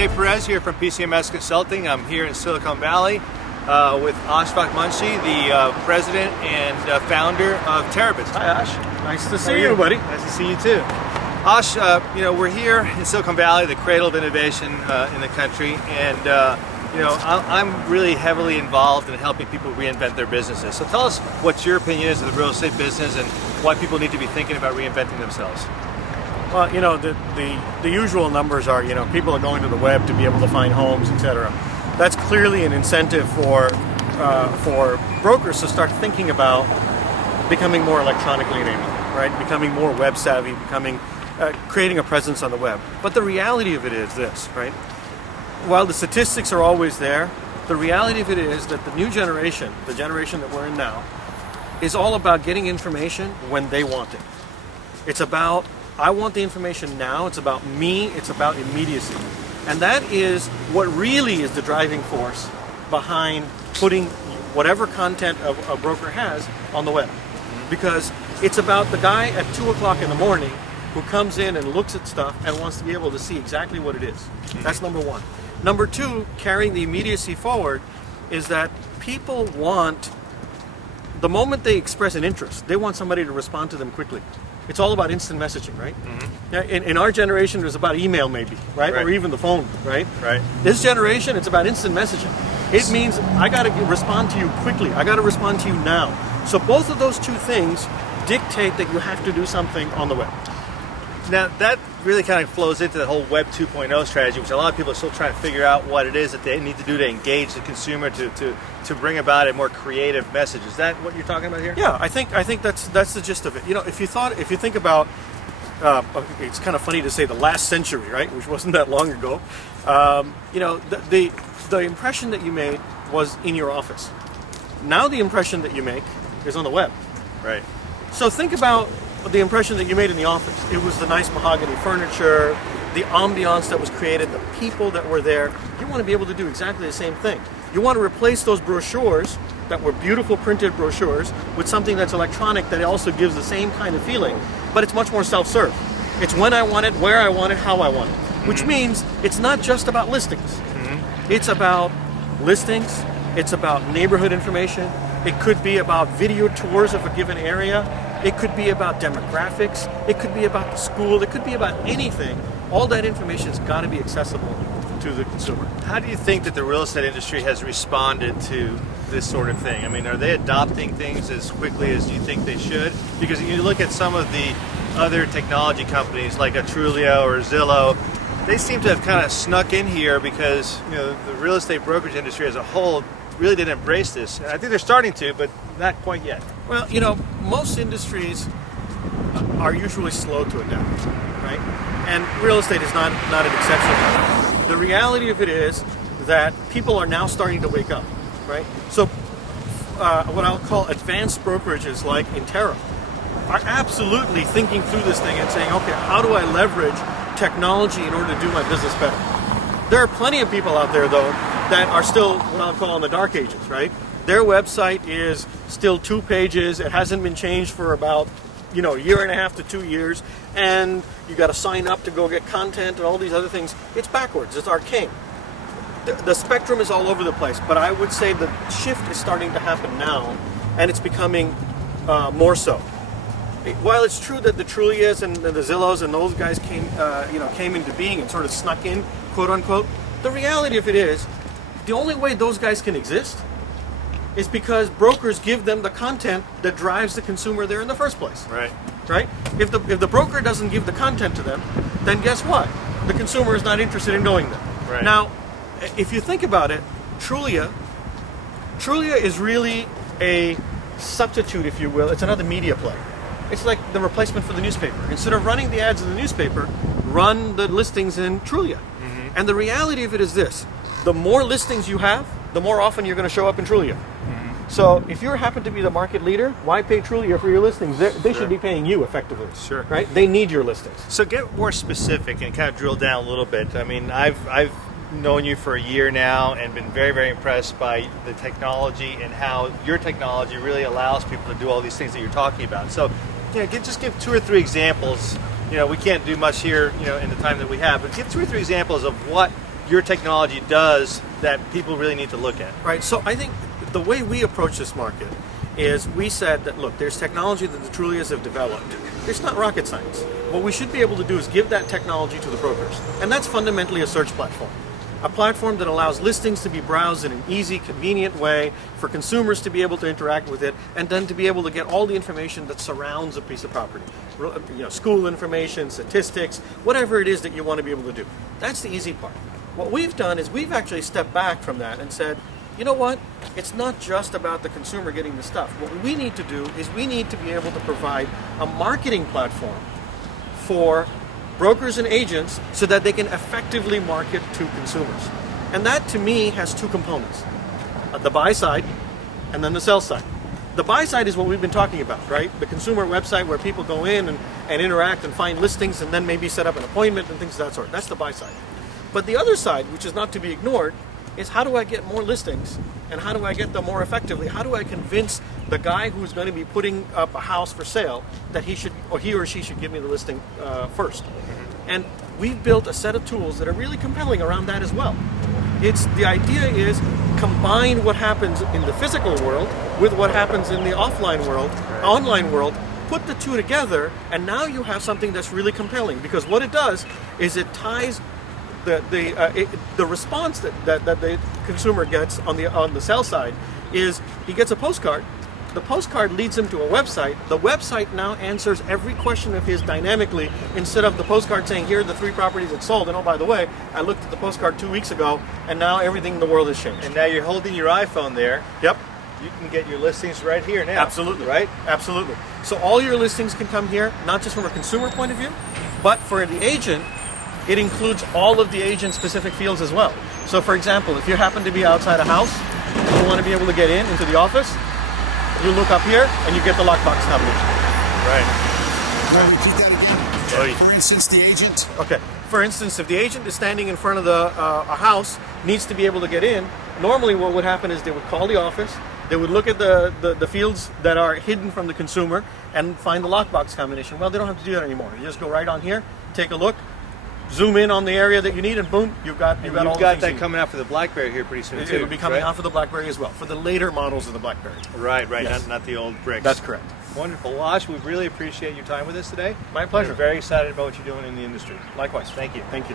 Jose Perez here from PCMS Consulting. I'm here in Silicon Valley with Ashfaq Munshi, the president and founder of Terabits. Hi, Ash. Nice to see you, buddy. Nice to see you too. Ash, we're here in Silicon Valley, the cradle of innovation in the country, and I'm really heavily involved in helping people reinvent their businesses. So tell us what your opinion is of the real estate business and why people need to be thinking about reinventing themselves. Well, the usual numbers are, people are going to the web to be able to find homes, etc. That's clearly an incentive for brokers to start thinking about becoming more electronically enabled, right? Becoming more web savvy, creating a presence on the web. But the reality of it is this, right? While the statistics are always there, the reality of it is that the new generation, the generation that we're in now, is all about getting information when they want it. It's about, I want the information now, it's about me, it's about immediacy. And that is what really is the driving force behind putting whatever content a broker has on the web. Because it's about the guy at 2 o'clock in the morning who comes in and looks at stuff and wants to be able to see exactly what it is. That's number one. Number two, carrying the immediacy forward, is that people want, the moment they express an interest, they want somebody to respond to them quickly. It's all about instant messaging, right? Mm-hmm. Now, in our generation, it was about email maybe, right? Or even the phone, right? Right. This generation, it's about instant messaging. It means I got to respond to you quickly. I got to respond to you now. So both of those two things dictate that you have to do something on the web. Now, that really kind of flows into the whole Web 2.0 strategy, which a lot of people are still trying to figure out what it is that they need to do to engage the consumer to bring about a more creative message. Is that what you're talking about here? Yeah, I think that's the gist of it. If you think about, it's kind of funny to say the last century, right, which wasn't that long ago. The impression that you made was in your office. Now the impression that you make is on the web. Right. So think about the impression that you made in the office. It was the nice mahogany furniture, the ambiance that was created, the people that were there. You want to be able to do exactly the same thing. You want to replace those brochures that were beautiful printed brochures with something that's electronic that also gives the same kind of feeling, but it's much more self-serve. It's when I want it, where I want it, how I want it. Which means it's not just about listings. It's about listings, it's about neighborhood information, it could be about video tours of a given area, it could be about demographics, it could be about the school, it could be about anything. All that information's got to be accessible to the consumer. How do you think that the real estate industry has responded to this sort of thing? I mean, are they adopting things as quickly as you think they should? Because you look at some of the other technology companies like a Trulia or Zillow, they seem to have kind of snuck in here because the real estate brokerage industry as a whole really didn't embrace this. I think they're starting to, but not quite yet. Well, most industries are usually slow to adapt, right? And real estate is not an exception. The reality of it is that people are now starting to wake up, right? So what I'll call advanced brokerages like Intera are absolutely thinking through this thing and saying, okay, how do I leverage technology in order to do my business better? There are plenty of people out there, though, that are still what I'll call in the dark ages, right? Their website is still 2 pages. It hasn't been changed for about, a year and a half to 2 years. And you got to sign up to go get content and all these other things. It's backwards. It's arcane. The spectrum is all over the place. But I would say the shift is starting to happen now, and it's becoming more so. While it's true that the Trulias and the Zillows and those guys came into being and sort of snuck in, quote unquote, the reality of it is, the only way those guys can exist is because brokers give them the content that drives the consumer there in the first place. Right. Right? If the broker doesn't give the content to them, then guess what? The consumer is not interested in going there. Right. Now, if you think about it, Trulia is really a substitute, if you will. It's another media play. It's like the replacement for the newspaper. Instead of running the ads in the newspaper, run the listings in Trulia. Mm-hmm. And the reality of it is this. The more listings you have, the more often you're going to show up in Trulia. Mm-hmm. So if you happen to be the market leader, why pay Trulia for your listings? They should be paying you effectively. Sure. Right? They need your listings. So get more specific and kind of drill down a little bit. I mean, I've known you for a year now and been very, very impressed by the technology and how your technology really allows people to do all these things that you're talking about. So, just give 2 or 3 examples. We can't do much here, in the time that we have, but give 2 or 3 examples of what your technology does that people really need to look at? Right. So I think the way we approach this market is we said that, look, there's technology that the Trulias have developed. It's not rocket science. What we should be able to do is give that technology to the brokers. And that's fundamentally a search platform. A platform that allows listings to be browsed in an easy, convenient way for consumers to be able to interact with it, and then to be able to get all the information that surrounds a piece of property. School information, statistics, whatever it is that you want to be able to do. That's the easy part. What we've done is we've actually stepped back from that and said, you know what? It's not just about the consumer getting the stuff. What we need to do is we need to be able to provide a marketing platform for brokers and agents so that they can effectively market to consumers. And that, to me, has two components. The buy side and then the sell side. The buy side is what we've been talking about, right? The consumer website where people go in and interact and find listings and then maybe set up an appointment and things of that sort. That's the buy side. But the other side, which is not to be ignored, is how do I get more listings and how do I get them more effectively? How do I convince the guy who's going to be putting up a house for sale that he or she should give me the listing first? And we've built a set of tools that are really compelling around that as well. The idea is combine what happens in the physical world with what happens in the offline world, online world, put the two together, and now you have something that's really compelling, because what it does is it ties the response that the consumer gets on the sell side is he gets a postcard. The postcard leads him to a website. The website now answers every question of his dynamically, instead of the postcard saying, here are the 3 properties that sold, and oh, by the way, I looked at the postcard 2 weeks ago, and now everything in the world has changed. And now you're holding your iPhone there. Yep. You can get your listings right here now. Absolutely. Right? Absolutely. So all your listings can come here, not just from a consumer point of view, but for the agent, it includes all of the agent-specific fields as well. So, for example, if you happen to be outside a house and you want to be able to get into the office, you look up here and you get the lockbox combination. Right. Can I repeat that again? For instance, the agent. Okay. For instance, if the agent is standing in front of a house, needs to be able to get in, normally what would happen is they would call the office, they would look at the fields that are hidden from the consumer and find the lockbox combination. Well, they don't have to do that anymore. You just go right on here, take a look, zoom in on the area that you need, and boom, you've got all the things that coming out for the BlackBerry here pretty soon too. It'll be coming out for the BlackBerry as well, for the later models of the BlackBerry. Right. Yes. Not the old bricks. That's correct. Wonderful. Well, Ash, we really appreciate your time with us today. My pleasure. We're very excited about what you're doing in the industry. Likewise. Thank you. Thank you.